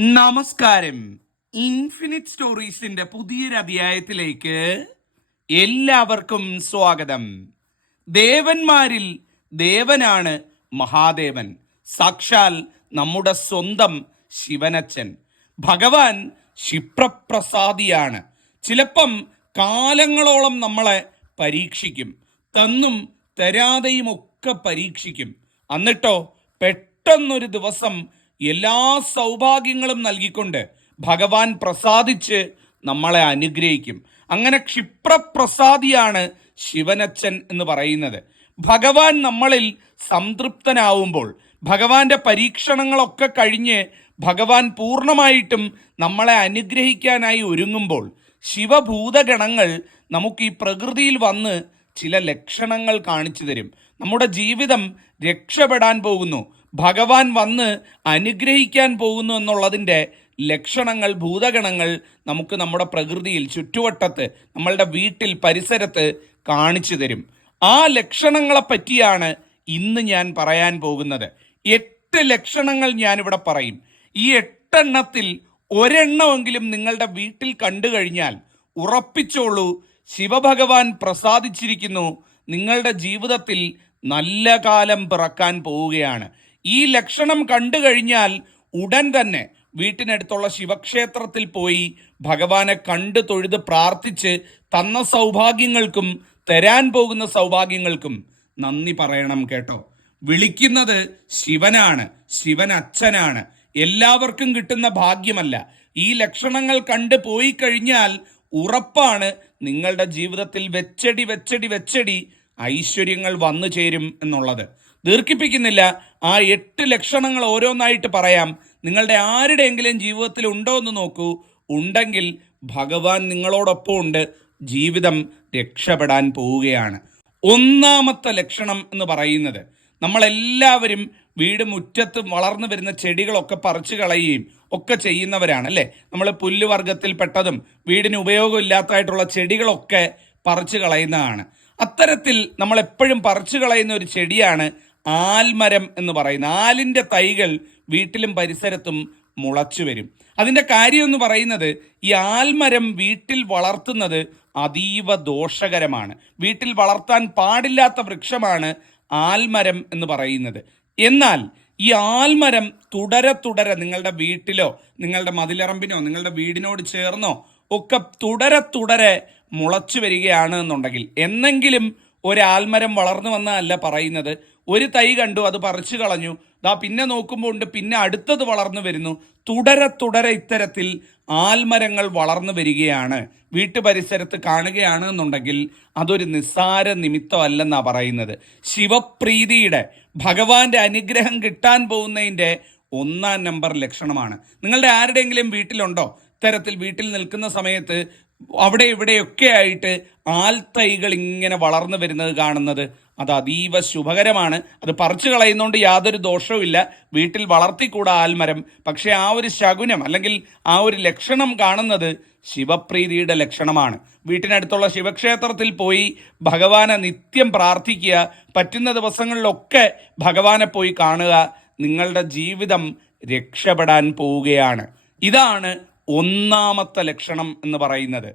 നമസ്കാരം. ഇൻഫിനിറ്റ് സ്റ്റോറീസിന്റെ പുതിയൊരു അധ്യായത്തിലേക്ക് എല്ലാവർക്കും സ്വാഗതം. ദേവന്മാരിൽ ദേവനാണ് മഹാദേവൻ. സാക്ഷാൽ നമ്മുടെ സ്വന്തം ശിവനച്ചൻ ഭഗവാൻ ക്ഷിപ്രപ്രസാദിയാണ് ചിലപ്പം കാലങ്ങളോളം നമ്മളെ പരീക്ഷിക്കും. തന്നും തരാതെയും ഒക്കെ പരീക്ഷിക്കും. എന്നിട്ടോ പെട്ടെന്നൊരു ദിവസം എല്ലാ സൗഭാഗ്യങ്ങളും നൽകിക്കൊണ്ട് ഭഗവാൻ പ്രസാദിച്ച് നമ്മളെ അനുഗ്രഹിക്കും. അങ്ങനെ ക്ഷിപ്രപ്രസാദിയാണ് ശിവനച്ചൻ എന്ന് പറയുന്നത്. ഭഗവാൻ നമ്മളിൽ സംതൃപ്തനാവുമ്പോൾ ഭഗവാന്റെ പരീക്ഷണങ്ങളൊക്കെ കഴിഞ്ഞ് ഭഗവാൻ പൂർണമായിട്ടും നമ്മളെ അനുഗ്രഹിക്കാനായി ഒരുങ്ങുമ്പോൾ ശിവഭൂതഗണങ്ങൾ നമുക്ക് ഈ പ്രകൃതിയിൽ വന്ന് ചില ലക്ഷണങ്ങൾ കാണിച്ചു തരും. നമ്മുടെ ജീവിതം രക്ഷപ്പെടാൻ പോകുന്നു. ഭഗവാൻ വന്ന് അനുഗ്രഹിക്കാൻ പോകുന്നു എന്നുള്ളതിന്റെ ലക്ഷണങ്ങൾ ഭൂതഗണങ്ങൾ നമുക്ക് നമ്മുടെ പ്രകൃതിയിൽ ചുറ്റുവട്ടത്ത് നമ്മളുടെ വീട്ടിൽ പരിസരത്ത് കാണിച്ചു തരും. ആ ലക്ഷണങ്ങളെ പറ്റിയാണ് ഇന്ന് ഞാൻ പറയാൻ പോകുന്നത്. എട്ട് ലക്ഷണങ്ങൾ ഞാനിവിടെ പറയും. ഈ എട്ടെണ്ണത്തിൽ ഒരെണ്ണമെങ്കിലും നിങ്ങളുടെ വീട്ടിൽ കണ്ടു കഴിഞ്ഞാൽ ഉറപ്പിച്ചോളൂ ശിവഭഗവാൻ പ്രസാദിച്ചിരിക്കുന്നു നിങ്ങളുടെ ജീവിതത്തിൽ നല്ല കാലം പിറക്കാൻ പോവുകയാണ്. ഈ ലക്ഷണം കണ്ടു കഴിഞ്ഞാൽ ഉടൻ തന്നെ വീട്ടിനടുത്തുള്ള ശിവക്ഷേത്രത്തിൽ പോയി ഭഗവാനെ കണ്ടു തൊഴുത് പ്രാർത്ഥിച്ച് തന്ന സൗഭാഗ്യങ്ങൾക്കും തരാൻ പോകുന്ന സൗഭാഗ്യങ്ങൾക്കും നന്ദി പറയണം കേട്ടോ. വിളിക്കുന്നത് ശിവനാണ് ശിവൻ അച്ഛനാണ് എല്ലാവർക്കും കിട്ടുന്ന ഭാഗ്യമല്ല. ഈ ലക്ഷണങ്ങൾ കണ്ടു പോയി കഴിഞ്ഞാൽ ഉറപ്പാണ് നിങ്ങളുടെ ജീവിതത്തിൽ വെച്ചടി വെച്ചടി വെച്ചടി ഐശ്വര്യങ്ങൾ വന്നു ചേരും എന്നുള്ളത്. ദീർഘിപ്പിക്കുന്നില്ല. ആ എട്ട് ലക്ഷണങ്ങൾ ഓരോന്നായിട്ട് പറയാം. നിങ്ങളുടെ ആരുടെയെങ്കിലും ജീവിതത്തിൽ ഉണ്ടോ എന്ന് നോക്കൂ. ഉണ്ടെങ്കിൽ ഭഗവാൻ നിങ്ങളോടൊപ്പം ഉണ്ട്. ജീവിതം രക്ഷപ്പെടാൻ പോവുകയാണ്. ഒന്നാമത്തെ ലക്ഷണം എന്ന് പറയുന്നത് നമ്മളെല്ലാവരും വീട് മുറ്റത്ത് വളർന്നു വരുന്ന ചെടികളൊക്കെ പറിച്ചു കളയുകയും ഒക്കെ ചെയ്യുന്നവരാണ് അല്ലേ? നമ്മൾ പുല്ലുവർഗത്തിൽപ്പെട്ടതും വീടിന് ഉപയോഗമില്ലാത്തതായിട്ടുള്ള ചെടികളൊക്കെ പറിച്ചു കളയുന്നതാണ്. അത്തരത്തിൽ നമ്മൾ എപ്പോഴും പറിച്ചു കളയുന്ന ഒരു ചെടിയാണ് ആൽമരം എന്ന് പറയുന്ന ആലിന്റെ തൈകൾ വീട്ടിലും പരിസരത്തും മുളച്ചു വരും. അതിന്റെ കാര്യം എന്ന് പറയുന്നത് ഈ ആൽമരം വീട്ടിൽ വളർത്തുന്നത് അതീവ ദോഷകരമാണ്. വീട്ടിൽ വളർത്താൻ പാടില്ലാത്ത വൃക്ഷമാണ് ആൽമരം എന്ന് പറയുന്നത്. എന്നാൽ ഈ ആൽമരം തുടരെ തുടരെ നിങ്ങളുടെ വീട്ടിലോ നിങ്ങളുടെ മതിലറമ്പിനോ നിങ്ങളുടെ വീടിനോട് ചേർന്നോ ഒക്കെ തുടരെ തുടരെ മുളച്ചു വരികയാണ് എന്നുണ്ടെങ്കിൽ എന്നെങ്കിലും ഒരു ആൽമരം വളർന്നു വന്നതല്ല പറയുന്നത്. ഒരു തൈ കണ്ടു അത് പറിച്ചു കളഞ്ഞു. ദാ പിന്നെ നോക്കുമ്പോൾ ഉണ്ട് പിന്നെ അടുത്തത് വളർന്നു വരുന്നു. തുടരെ തുടരെ ഇത്തരത്തിൽ ആൽമരങ്ങൾ വളർന്നു വരികയാണ്. വീട്ടു പരിസരത്ത് കാണുകയാണ് എന്നുണ്ടെങ്കിൽ അതൊരു നിസ്സാര നിമിത്തമല്ലെന്നാണ് പറയുന്നത്. ശിവപ്രീതിയുടെ ഭഗവാന്റെ അനുഗ്രഹം കിട്ടാൻ പോകുന്നതിന്റെ ഒന്നാം നമ്പർ ലക്ഷണമാണ്. നിങ്ങളുടെ ആരുടെയെങ്കിലും വീട്ടിലുണ്ടോ? ഇത്തരത്തിൽ വീട്ടിൽ നിൽക്കുന്ന സമയത്ത് അവിടെ ഇവിടെയൊക്കെ ആയിട്ട് ആൽത്തൈകൾ ഇങ്ങനെ വളർന്നു വരുന്നത് കാണുന്നത് അത് അതീവ ശുഭകരമാണ്. അത് പറിച്ചു കളയുന്നതുകൊണ്ട് യാതൊരു ദോഷവുമില്ല വീട്ടിൽ വളർത്തിക്കൂടാ ആൽമരം. പക്ഷേ ആ ഒരു ശകുനം അല്ലെങ്കിൽ ആ ഒരു ലക്ഷണം കാണുന്നത് ശിവപ്രീതിയുടെ ലക്ഷണമാണ്. വീട്ടിനടുത്തുള്ള ശിവക്ഷേത്രത്തിൽ പോയി ഭഗവാനെ നിത്യം പ്രാർത്ഥിക്കുക. പറ്റുന്ന ദിവസങ്ങളിലൊക്കെ ഭഗവാനെ പോയി കാണുക. നിങ്ങളുടെ ജീവിതം രക്ഷപ്പെടാൻ പോവുകയാണ്. ഇതാണ് ഒന്നാമത്തെ ലക്ഷണം എന്ന് പറയുന്നത്.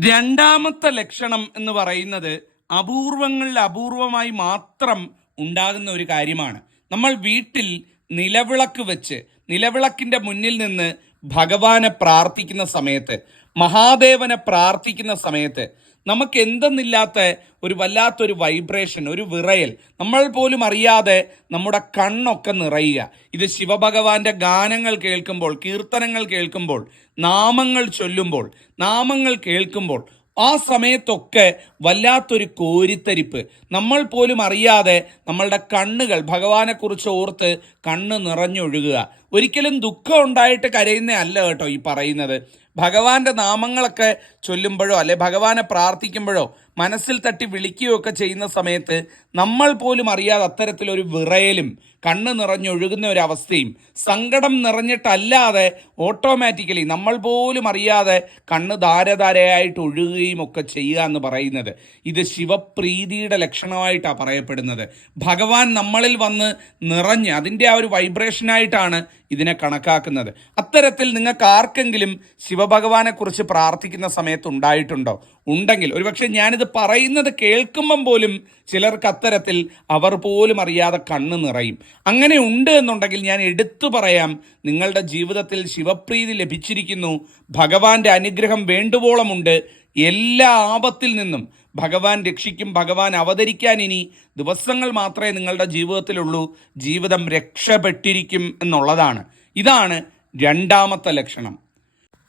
രണ്ടാമത്തെ ലക്ഷണം എന്ന് പറയുന്നത് അപൂർവങ്ങളിൽ അപൂർവമായി മാത്രം ഉണ്ടാകുന്ന ഒരു കാര്യമാണ്. നമ്മൾ വീട്ടിൽ നിലവിളക്ക് വെച്ച് നിലവിളക്കിന്റെ മുന്നിൽ നിന്ന് ഭഗവാനെ പ്രാർത്ഥിക്കുന്ന സമയത്ത് മഹാദേവനെ പ്രാർത്ഥിക്കുന്ന സമയത്ത് നമുക്ക് എന്തെന്നില്ലാത്ത ഒരു വല്ലാത്തൊരു വൈബ്രേഷൻ ഒരു വിറയൽ. നമ്മൾ പോലും അറിയാതെ നമ്മുടെ കണ്ണൊക്കെ നിറയുക. ഇത് ശിവഭഗവാന്റെ ഗാനങ്ങൾ കേൾക്കുമ്പോൾ കീർത്തനങ്ങൾ കേൾക്കുമ്പോൾ നാമങ്ങൾ ചൊല്ലുമ്പോൾ നാമങ്ങൾ കേൾക്കുമ്പോൾ ആ സമയത്തൊക്കെ വല്ലാത്തൊരു കോരിത്തരിപ്പ്. നമ്മൾ പോലും അറിയാതെ നമ്മളുടെ കണ്ണുകൾ ഭഗവാനെക്കുറിച്ച് ഓർത്ത് കണ്ണ് നിറഞ്ഞൊഴുകുക. ഒരിക്കലും ദുഃഖം ഉണ്ടായിട്ട് കരയുന്ന അല്ല കേട്ടോ ഈ പറയുന്നത്. ഭഗവാന്റെ നാമങ്ങളൊക്കെ ചൊല്ലുമ്പോഴോ അല്ലെ ഭഗവാനെ പ്രാർത്ഥിക്കുമ്പോഴോ മനസ്സിൽ തട്ടി വിളിക്കുകയോ ഒക്കെ ചെയ്യുന്ന സമയത്ത് നമ്മൾ പോലും അറിയാതെ അത്തരത്തിലൊരു വിറയലും കണ്ണ് നിറഞ്ഞൊഴുകുന്ന ഒരു അവസ്ഥയും സങ്കടം നിറഞ്ഞിട്ടല്ലാതെ ഓട്ടോമാറ്റിക്കലി നമ്മൾ പോലും അറിയാതെ കണ്ണ് ധാരധാരയായിട്ട് ഒഴുകുകയും ഒക്കെ ചെയ്യുക എന്ന് പറയുന്നത്. ഇത് ശിവപ്രീതിയുടെ ലക്ഷണമായിട്ടാണ് പറയപ്പെടുന്നത്. ഭഗവാൻ നമ്മളിൽ വന്ന് നിറഞ്ഞ് അതിന്റെ ആ ഒരു വൈബ്രേഷനായിട്ടാണ് ഇതിനെ കണക്കാക്കുന്നത്. അത്തരത്തിൽ നിങ്ങൾക്ക് ആർക്കെങ്കിലും ശിവഭഗവാനെ കുറിച്ച് പ്രാർത്ഥിക്കുന്ന സമയത്ത് ഉണ്ടായിട്ടുണ്ടോ? ഉണ്ടെങ്കിൽ. ഒരുപക്ഷെ ഞാനിത് പറയുന്നത് കേൾക്കുമ്പം പോലും ചിലർക്ക് അത്തരത്തിൽ അവർ പോലും അറിയാതെ കണ്ണ് നിറയും. അങ്ങനെ ഉണ്ട് എന്നുണ്ടെങ്കിൽ ഞാൻ എടുത്തു പറയാം നിങ്ങളുടെ ജീവിതത്തിൽ ശിവപ്രീതി ലഭിച്ചിരിക്കുന്നു. ഭഗവാന്റെ അനുഗ്രഹം വേണ്ടുവോളമുണ്ട്. എല്ലാ ആപത്തിൽ നിന്നും ഭഗവാൻ രക്ഷിക്കും ഭഗവാൻ അവതരിക്കാൻ ഇനി ദിവസങ്ങൾ മാത്രമേ നിങ്ങളുടെ ജീവിതത്തിലുള്ളൂ. ജീവിതം രക്ഷപ്പെട്ടിരിക്കും എന്നുള്ളതാണ്. ഇതാണ് രണ്ടാമത്തെ ലക്ഷണം.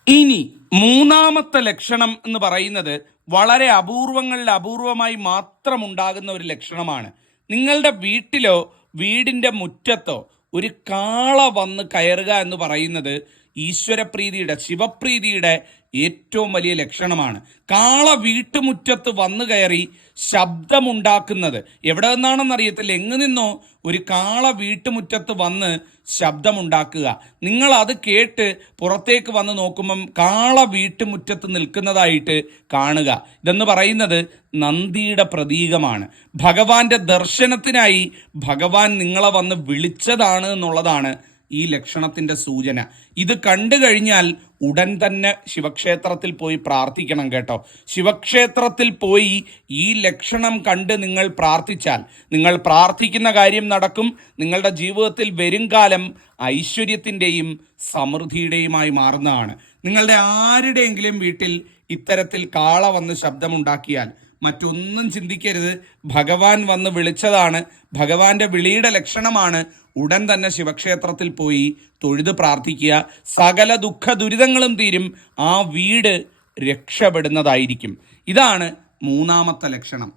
ഇനി മൂന്നാമത്തെ ലക്ഷണം എന്ന് പറയുന്നത് വളരെ അപൂർവങ്ങളിൽ അപൂർവമായി മാത്രം ഉണ്ടാകുന്ന ഒരു ലക്ഷണമാണ്. നിങ്ങളുടെ വീട്ടിലോ വീടിന്റെ മുറ്റത്തോ ഒരു കാള വന്ന് കയറുക എന്ന് പറയുന്നത് ഈശ്വരപ്രീതിയുടെ ശിവപ്രീതിയുടെ ഏറ്റവും വലിയ ലക്ഷണമാണ്. കാള വീട്ടുമുറ്റത്ത് വന്നു കയറി ശബ്ദമുണ്ടാക്കുന്നത്. എവിടെ നിന്നാണെന്ന് അറിയത്തില്ല എങ്ങു നിന്നോ ഒരു കാള വീട്ടുമുറ്റത്ത് വന്ന് ശബ്ദമുണ്ടാക്കുക. നിങ്ങൾ അത് കേട്ട് പുറത്തേക്ക് വന്ന് നോക്കുമ്പം കാള വീട്ടുമുറ്റത്ത് നിൽക്കുന്നതായിട്ട് കാണുക. ഇതെന്ന് പറയുന്നത് നന്ദിയുടെ പ്രതീകമാണ്. ഭഗവാന്റെ ദർശനത്തിനായി ഭഗവാൻ നിങ്ങളെ വന്ന് വിളിച്ചതാണ് എന്നുള്ളതാണ് ഈ ലക്ഷണത്തിന്റെ സൂചന. ഇത് കണ്ടു കഴിഞ്ഞാൽ ഉടൻ തന്നെ ശിവക്ഷേത്രത്തിൽ പോയി പ്രാർത്ഥിക്കണം കേട്ടോ. ശിവക്ഷേത്രത്തിൽ പോയി ഈ ലക്ഷണം കണ്ട് നിങ്ങൾ പ്രാർത്ഥിച്ചാൽ നിങ്ങൾ പ്രാർത്ഥിക്കുന്ന കാര്യം നടക്കും നിങ്ങളുടെ ജീവിതത്തിൽ വരും കാലം ഐശ്വര്യത്തിന്റെയും സമൃദ്ധിയുടെയുമായി മാറുന്നതാണ്. നിങ്ങളുടെ ആരുടെയെങ്കിലും വീട്ടിൽ ഇത്തരത്തിൽ കാള വന്ന് ശബ്ദമുണ്ടാക്കിയാൽ മറ്റൊന്നും ചിന്തിക്കരുത്. ഭഗവാൻ വന്ന് വിളിച്ചതാണ്. ഭഗവാന്റെ വിളിയുടെ ലക്ഷണമാണ് ഉടൻ തന്നെ ശിവക്ഷേത്രത്തിൽ പോയി തൊഴുത് പ്രാർത്ഥിക്കുക. സകല ദുഃഖ ദുരിതങ്ങളും തീരും. ആ വീട് രക്ഷപ്പെടുന്നതായിരിക്കും. ഇതാണ് മൂന്നാമത്തെ ലക്ഷണം.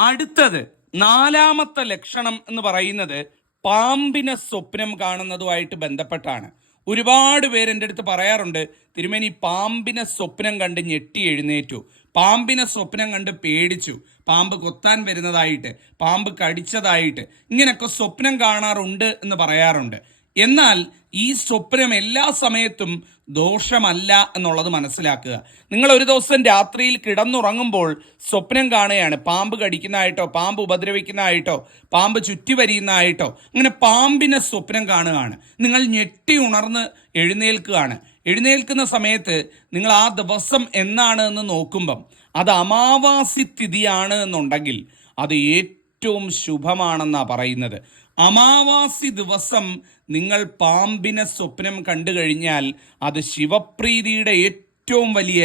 അടുത്തത് നാലാമത്തെ ലക്ഷണം എന്ന് പറയുന്നത് പാമ്പിനെ സ്വപ്നം കാണുന്നതുമായിട്ട് ബന്ധപ്പെട്ടാണ്. ഒരുപാട് പേര് എന്റെ അടുത്ത് പറയാറുണ്ട് തിരുമേനി പാമ്പിനെ സ്വപ്നം കണ്ട് ഞെട്ടി എഴുന്നേറ്റു. പാമ്പിനെ സ്വപ്നം കണ്ട് പേടിച്ചു. പാമ്പ് കൊത്താൻ വരുന്നതായിട്ട് പാമ്പ് കടിച്ചതായിട്ട് ഇങ്ങനെയൊക്കെ സ്വപ്നം കാണാറുണ്ട് എന്ന് പറയാറുണ്ട്. എന്നാൽ ഈ സ്വപ്നം എല്ലാ സമയത്തും ദോഷമല്ല എന്നുള്ളത് മനസ്സിലാക്കുക. നിങ്ങൾ ഒരു ദിവസം രാത്രിയിൽ കിടന്നുറങ്ങുമ്പോൾ സ്വപ്നം കാണുകയാണ്. പാമ്പ് കടിക്കുന്നതായിട്ടോ പാമ്പ് ഉപദ്രവിക്കുന്നതായിട്ടോ പാമ്പ് ചുറ്റി വരിയുന്നതായിട്ടോ അങ്ങനെ പാമ്പിനെ സ്വപ്നം കാണുകയാണ്. നിങ്ങൾ ഞെട്ടി ഉണർന്ന് എഴുന്നേൽക്കുകയാണ്. എഴുന്നേൽക്കുന്ന സമയത്ത് നിങ്ങൾ ആ ദിവസം എന്നാണ് എന്ന് നോക്കുമ്പം അത് അമാവാസി തിഥിയാണ് എന്നുണ്ടെങ്കിൽ അത് ഏറ്റവും ശുഭമാണെന്നാണ് പറയുന്നത്. അമാവാസി ദിവസം നിങ്ങൾ പാമ്പിനെ സ്വപ്നം കണ്ടു കഴിഞ്ഞാൽ അത് ശിവപ്രീതിയുടെ ഏറ്റവും വലിയ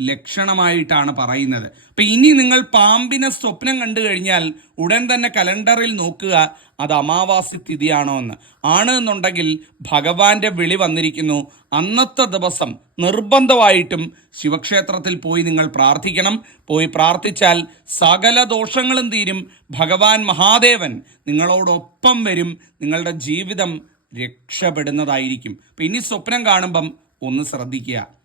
ലക്ഷണമായിട്ടാണ് പറയുന്നത്. അപ്പൊ ഇനി നിങ്ങൾ പാമ്പിനെ സ്വപ്നം കണ്ടു കഴിഞ്ഞാൽ ഉടൻ തന്നെ കലണ്ടറിൽ നോക്കുക അത് അമാവാസി തിഥിയാണോ എന്ന്. ആണ് എന്നുണ്ടെങ്കിൽ ഭഗവാന്റെ വിളി വന്നിരിക്കുന്നു അന്നത്തെ ദിവസം നിർബന്ധമായിട്ടും ശിവക്ഷേത്രത്തിൽ പോയി നിങ്ങൾ പ്രാർത്ഥിക്കണം. പോയി പ്രാർത്ഥിച്ചാൽ സകല ദോഷങ്ങളും തീരും. ഭഗവാൻ മഹാദേവൻ നിങ്ങളോടൊപ്പം വരും നിങ്ങളുടെ ജീവിതം രക്ഷപ്പെടുന്നതായിരിക്കും. ഇനി സ്വപ്നം കാണുമ്പം ഒന്ന് ശ്രദ്ധിക്കുക.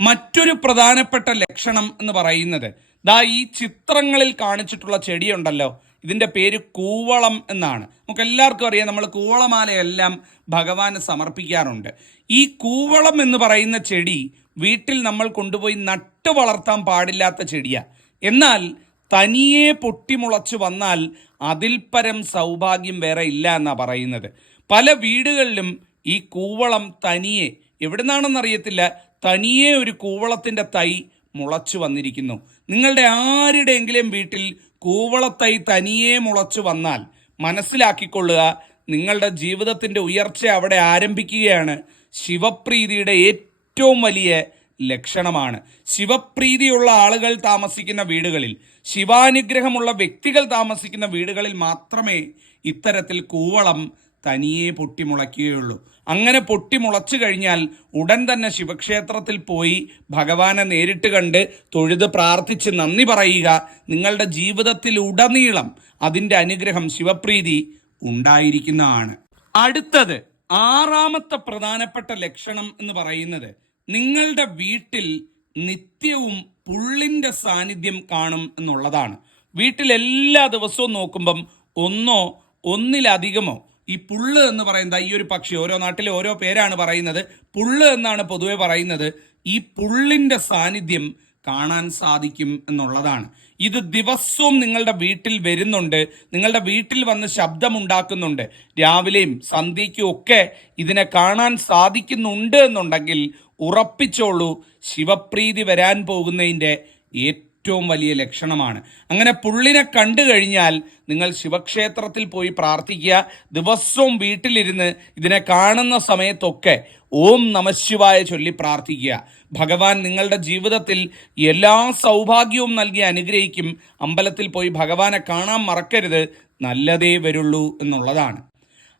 മറ്റൊരു പ്രധാനപ്പെട്ട ലക്ഷണം എന്ന് പറയുന്നത്. ദാ ഈ ചിത്രങ്ങളിൽ കാണിച്ചിട്ടുള്ള ചെടിയുണ്ടല്ലോ. ഇതിന്റെ പേര് കൂവളം എന്നാണ്. നമുക്ക് എല്ലാവർക്കും അറിയാം നമ്മൾ കൂവളമാലയെല്ലാം ഭഗവാന് സമർപ്പിക്കാറുണ്ട്. ഈ കൂവളം എന്ന് പറയുന്ന ചെടി വീട്ടിൽ നമ്മൾ കൊണ്ടുപോയി നട്ടു വളർത്താൻ പാടില്ലാത്ത ചെടിയാ. എന്നാൽ തനിയെ പൊട്ടിമുളച്ചു വന്നാൽ അതിൽ പരം സൗഭാഗ്യം വേറെ ഇല്ല എന്നാ പറയുന്നത്. പല വീടുകളിലും ഈ കൂവളം തനിയെ എവിടുന്നാണെന്നറിയത്തില്ല തനിയെ ഒരു കൂവളത്തിന്റെ തൈ മുളച്ചു വന്നിരിക്കുന്നു. നിങ്ങളുടെ ആരുടെയെങ്കിലും വീട്ടിൽ കൂവളത്തൈ തനിയെ മുളച്ചു വന്നാൽ മനസ്സിലാക്കിക്കൊള്ളുക നിങ്ങളുടെ ജീവിതത്തിന്റെ ഉയർച്ച അവിടെ ആരംഭിക്കുകയാണ്. ശിവപ്രീതിയുടെ ഏറ്റവും വലിയ ലക്ഷണമാണ്. ശിവപ്രീതിയുള്ള ആളുകൾ താമസിക്കുന്ന വീടുകളിൽ ശിവാനുഗ്രഹമുള്ള വ്യക്തികൾ താമസിക്കുന്ന വീടുകളിൽ മാത്രമേ ഇത്തരത്തിൽ കൂവളം തനിയെ പൊട്ടിമുളയ്ക്കുകയുള്ളൂ. അങ്ങനെ പൊട്ടിമുളച്ചു കഴിഞ്ഞാൽ ഉടൻ തന്നെ ശിവക്ഷേത്രത്തിൽ പോയി ഭഗവാനെ നേരിട്ട് കണ്ട് തൊഴുത് പ്രാർത്ഥിച്ച് നന്ദി പറയുക. നിങ്ങളുടെ ജീവിതത്തിൽ ഉടനീളം അതിന്റെ അനുഗ്രഹം ശിവപ്രീതി ഉണ്ടായിരിക്കുന്നതാണ്. അടുത്തത് ആറാമത്തെ പ്രധാനപ്പെട്ട ലക്ഷണം എന്ന് പറയുന്നത് നിങ്ങളുടെ വീട്ടിൽ നിത്യവും പുള്ളിന്റെ സാന്നിധ്യം കാണും എന്നുള്ളതാണ്. വീട്ടിൽ എല്ലാ ദിവസവും നോക്കുമ്പം ഒന്നോ ഒന്നിലധികമോ ഈ പുള്ള് എന്ന് പറയുന്നത് ഈ ഒരു പക്ഷി ഓരോ നാട്ടിലെ ഓരോ പേരാണ് പറയുന്നത്. പുള്ള് എന്നാണ് പൊതുവെ പറയുന്നത്. ഈ പുള്ളിന്റെ സാന്നിധ്യം കാണാൻ സാധിക്കും എന്നുള്ളതാണ്. ഇത് ദിവസവും നിങ്ങളുടെ വീട്ടിൽ വരുന്നുണ്ട്. നിങ്ങളുടെ വീട്ടിൽ വന്ന് ശബ്ദമുണ്ടാക്കുന്നുണ്ട്. രാവിലെയും സന്ധ്യയ്ക്കും ഒക്കെ ഇതിനെ കാണാൻ സാധിക്കുന്നുണ്ട് എന്നുണ്ടെങ്കിൽ ഉറപ്പിച്ചോളൂ ശിവപ്രീതി വരാൻ പോകുന്നതിന്റെ ഏറ്റവും വലിയ ലക്ഷണമാണ്. അങ്ങനെ പുള്ളിനെ കണ്ടു കഴിഞ്ഞാൽ നിങ്ങൾ ശിവക്ഷേത്രത്തിൽ പോയി പ്രാർത്ഥിക്കുക ദിവസവും വീട്ടിലിരുന്ന് ഇതിനെ കാണുന്ന സമയത്തൊക്കെ ഓം നമശിവായ ചൊല്ലി പ്രാർത്ഥിക്കുക. ഭഗവാൻ നിങ്ങളുടെ ജീവിതത്തിൽ എല്ലാ സൗഭാഗ്യവും നൽകി അനുഗ്രഹിക്കും. അമ്പലത്തിൽ പോയി ഭഗവാനെ കാണാൻ മറക്കരുത്. നല്ലതേ വരുള്ളൂ എന്നുള്ളതാണ്.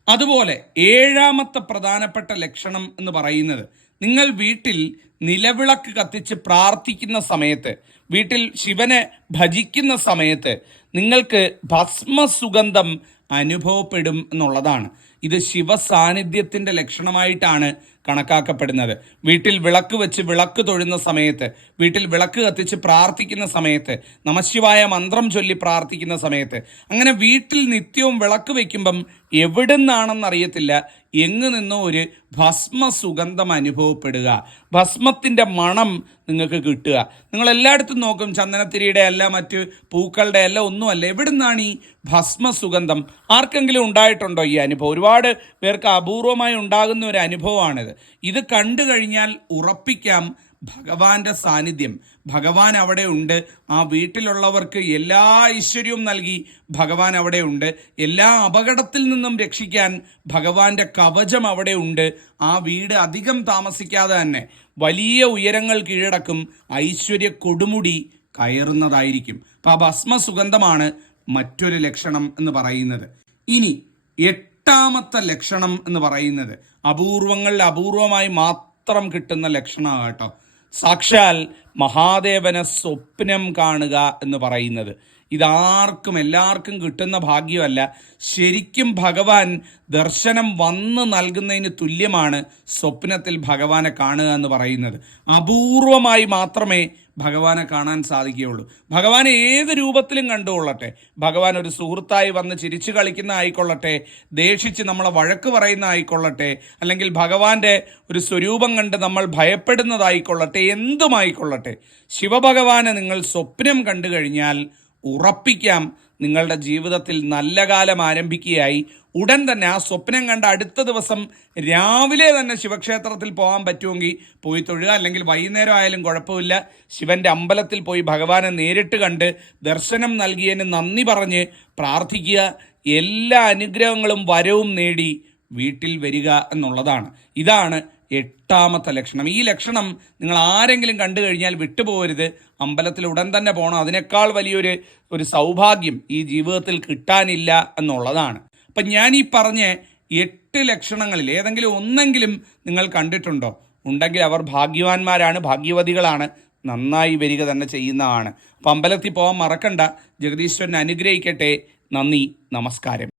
അതുപോലെ ഏഴാമത്തെ പ്രധാനപ്പെട്ട ലക്ഷണം എന്ന് പറയുന്നത് നിങ്ങൾ വീട്ടിൽ നിലവിളക്ക് കത്തിച്ച് പ്രാർത്ഥിക്കുന്ന സമയത്ത് വീട്ടിൽ ശിവനെ ഭജിക്കുന്ന സമയത്ത് നിങ്ങൾക്ക് ഭസ്മസുഗന്ധം അനുഭവപ്പെടും എന്നുള്ളതാണ്. ഇത് ശിവ സാന്നിധ്യത്തിന്റെ ലക്ഷണമായിട്ടാണ് കണക്കാക്കപ്പെടുന്നത്. വീട്ടിൽ വിളക്ക് വെച്ച് വിളക്ക് തൊഴുന്ന സമയത്ത് വീട്ടിൽ വിളക്ക് കത്തിച്ച് പ്രാർത്ഥിക്കുന്ന സമയത്ത് നമശിവായ മന്ത്രം ചൊല്ലി പ്രാർത്ഥിക്കുന്ന സമയത്ത് അങ്ങനെ വീട്ടിൽ നിത്യവും വിളക്ക് വെക്കുമ്പം എവിടുന്നാണെന്ന് അറിയത്തില്ല എങ്ങു നിന്നോ ഒരു ഭസ്മ സുഗന്ധം അനുഭവപ്പെടുക. ഭസ്മത്തിന്റെ മണം നിങ്ങൾക്ക് കിട്ടുക. നിങ്ങൾ എല്ലായിടത്തും നോക്കും ചന്ദനത്തിരിയുടെ അല്ല മറ്റ് പൂക്കളുടെ അല്ല ഒന്നുമല്ല. എവിടെ നിന്നാണ് ഈ ഭസ്മ സുഗന്ധം ആർക്കെങ്കിലും ഉണ്ടായിട്ടുണ്ടോ ഈ അനുഭവം? ഒരുപാട് പേർക്ക് അപൂർവമായി ഉണ്ടാകുന്ന ഒരു അനുഭവമാണിത്. ഇത് കണ്ടു കഴിഞ്ഞാൽ ഉറപ്പിക്കാം. ഭഗവാന്റെ സാന്നിധ്യം. ഭഗവാൻ അവിടെ ഉണ്ട്. ആ വീട്ടിലുള്ളവർക്ക് എല്ലാ ഐശ്വര്യവും നൽകി ഭഗവാൻ അവിടെ ഉണ്ട്. എല്ലാ അപകടത്തിൽ നിന്നും രക്ഷിക്കാൻ ഭഗവാന്റെ കവചം അവിടെ ഉണ്ട്. ആ വീട് അധികം താമസിക്കാതെ തന്നെ വലിയ ഉയരങ്ങൾ കീഴടക്കും. ഐശ്വര്യ കൊടുമുടി കയറുന്നതായിരിക്കും. അപ്പൊ ആ ഭസ്മ സുഗന്ധമാണ് മറ്റൊരു ലക്ഷണം എന്ന് പറയുന്നത്. ഇനി എട്ടാമത്തെ ലക്ഷണം എന്ന് പറയുന്നത് അപൂർവങ്ങളിൽ അപൂർവമായി മാത്രം കിട്ടുന്ന ലക്ഷണമാണ് കേട്ടോ. സാക്ഷാൽ മഹാദേവനെ സ്വപ്നം കാണുക എന്ന് പറയുന്നത്. ഇതാർക്കും എല്ലാവർക്കും കിട്ടുന്ന ഭാഗ്യമല്ല. ശരിക്കും ഭഗവാൻ ദർശനം വന്ന് നൽകുന്നതിന് തുല്യമാണ് സ്വപ്നത്തിൽ ഭഗവാനെ കാണുക എന്ന് പറയുന്നത്. അപൂർവമായി മാത്രമേ ഭഗവാനെ കാണാൻ സാധിക്കുകയുള്ളൂ. ഭഗവാൻ ഏത് രൂപത്തിലും കണ്ടുകൊള്ളട്ടെ. ഭഗവാൻ ഒരു സുഹൃത്തായി വന്ന് ചിരിച്ചു കളിക്കുന്ന ആയിക്കൊള്ളട്ടെ. ദേഷിച്ച് നമ്മളെ വഴക്ക് പറയുന്ന ആയിക്കൊള്ളട്ടെ. അല്ലെങ്കിൽ ഭഗവാന്റെ ഒരു സ്വരൂപം കണ്ട് നമ്മൾ ഭയപ്പെടുന്നതായിക്കൊള്ളട്ടെ. എന്തുമായിക്കൊള്ളട്ടെ. ശിവഭഗവാനെ നിങ്ങൾ സ്വപ്നം കണ്ടു കഴിഞ്ഞാൽ ഉറപ്പിക്കാം. നിങ്ങളുടെ ജീവിതത്തിൽ നല്ല കാലം ആരംഭിക്കുകയായി. ഉടൻ തന്നെ ആ സ്വപ്നം കണ്ട അടുത്ത ദിവസം രാവിലെ തന്നെ ശിവക്ഷേത്രത്തിൽ പോകാൻ പറ്റുമെങ്കിൽ പോയി തൊഴുക. അല്ലെങ്കിൽ വൈകുന്നേരം ആയാലും കുഴപ്പമില്ല. ശിവന്റെ അമ്പലത്തിൽ പോയി ഭഗവാനെ നേരിട്ട് കണ്ട് ദർശനം നൽകിയതിന് നന്ദി പറഞ്ഞ് പ്രാർത്ഥിക്കുക. എല്ലാ അനുഗ്രഹങ്ങളും വരവും നേടി വീട്ടിൽ വരിക എന്നുള്ളതാണ്. ഇതാണ് എട്ടാമത്തെ ലക്ഷണം. ഈ ലക്ഷണം നിങ്ങൾ ആരെങ്കിലും കണ്ടു കഴിഞ്ഞാൽ വിട്ടുപോകരുത്. അമ്പലത്തിൽ ഉടൻ തന്നെ പോകണം അതിനേക്കാൾ വലിയൊരു ഒരു സൗഭാഗ്യം ഈ ജീവിതത്തിൽ കിട്ടാനില്ല എന്നുള്ളതാണ്. അപ്പം ഞാൻ ഈ പറഞ്ഞ എട്ട് ലക്ഷണങ്ങളിൽ ഏതെങ്കിലും ഒന്നെങ്കിലും നിങ്ങൾ കണ്ടിട്ടുണ്ടോ? ഉണ്ടെങ്കിൽ അവർ ഭാഗ്യവാന്മാരാണ് ഭാഗ്യവതികളാണ്. നന്നായി വരിക തന്നെ ചെയ്യുന്നതാണ്. അപ്പം അമ്പലത്തിൽ പോകാൻ മറക്കണ്ട. ജഗദീശ്വരനെ അനുഗ്രഹിക്കട്ടെ. നന്ദി നമസ്കാരം.